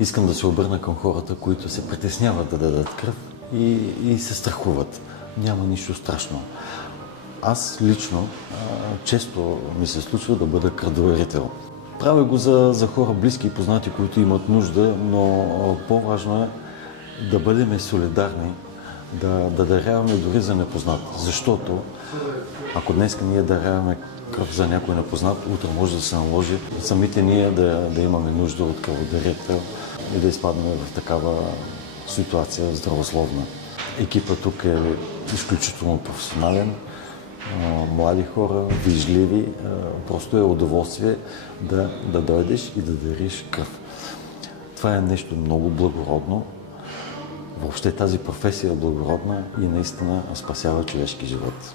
Искам да се обърна към хората, които се притесняват да дадат кръв и се страхуват. Няма нищо страшно. Аз лично често ми се случва да бъда кръводарител. Правя го за хора близки и познати, които имат нужда, но по-важно е да бъдем солидарни, да даряваме дори за непознат. Защото ако днес ние даряваме кръв за някой непознат, утре може да се наложи самите ние да имаме нужда от кръводарител и да изпадаме в такава ситуация здравословна. Екипът тук е изключително професионален, млади хора, вижливи, просто е удоволствие да дойдеш и да дариш кръв. Това е нещо много благородно. Въобще тази професия е благородна и наистина спасява човешки живот.